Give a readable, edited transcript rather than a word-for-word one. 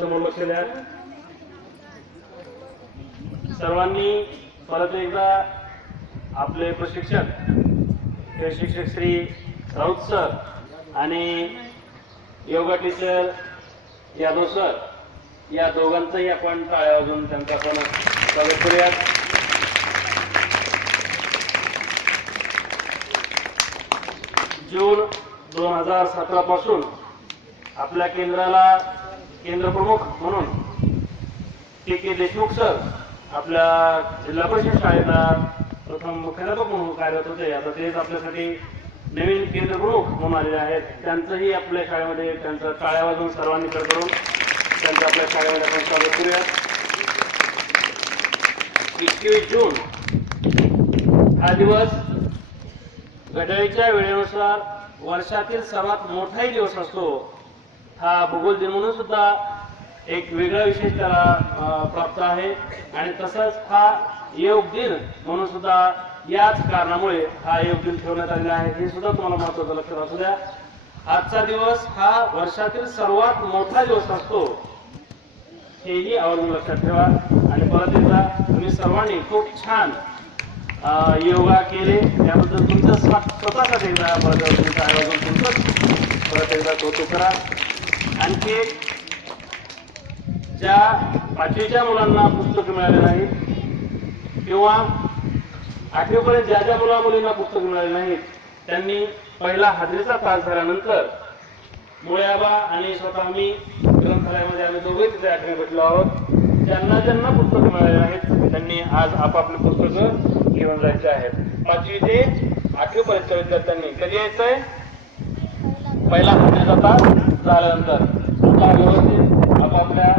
समोर लक्ष द्या. सर्वांनी परत एकदा आपले प्रशिक्षक हे शिक्षक श्री राऊत सर आणि योगा टीचर यादव सर या दोघांचंही आपण टाळ्या वाजवून त्यांचं आपण स्वागत करूया. जून 2017 पासून आपल्या केंद्राला केंद्र प्रमुख म्हणून के देशमुख सर आपल्या जिल्हा परिषद शाळेला प्रथम मुख्याध्यापक म्हणून कार्यरत होते. आता तेच आपल्यासाठी नवीन केंद्र प्रमुख म्हणून आलेले आहेत. त्यांचंही आपल्या शाळेमध्ये त्यांचं टाळ्या वाजवून सर्वांनी करून त्यांचं आपल्या शाळेमध्ये आपण स्वागत करूया. 21 जून हा दिवस घड्याळीच्या वेळेनुसार वर्षातील सर्वात मोठाही दिवस असतो. हा भूगोल दिन म्हणून सुद्धा एक वेगळा विशेष त्याला प्राप्त आहे आणि तसंच हा योग दिन म्हणून सुद्धा याच कारणामुळे हा योग दिन ठेवण्यात आलेला आहे. हे सुद्धा तुम्हाला महत्त्वाचं लक्षात असू द्या. आजचा दिवस हा वर्षातील सर्वात मोठा दिवस असतो हेही आवर्जून लक्षात ठेवा. आणि परत एकदा तुम्ही सर्वांनी खूप छान योगा केले त्याबद्दल तुमचं स्वतःसाठी एकदा परत एकदा कौतुक करा. आणखी ज्या 5वीच्या मुलांना पुस्तकं मिळाले नाहीत किंवा 8वीपर्यंत ज्या मुलींना पुस्तकं मिळाली नाहीत त्यांनी पहिला हाजरीचा तास झाल्यानंतर मुळ्याबा आणि स्वतः मी ग्रंथालयामध्ये आम्ही दोघे तिथे आठवणी भेटलो आहोत. ज्यांना पुस्तकं मिळाली नाहीत त्यांनी आज आपापली पुस्तकं घेऊन जायचे आहेत. 5वी ते 8वी पर्यंत विद्यार्थ्यांनी कधी यायचंय पहिला हाजरीचा तास झाल्यानंतर आता व्यवस्थित आपापल्या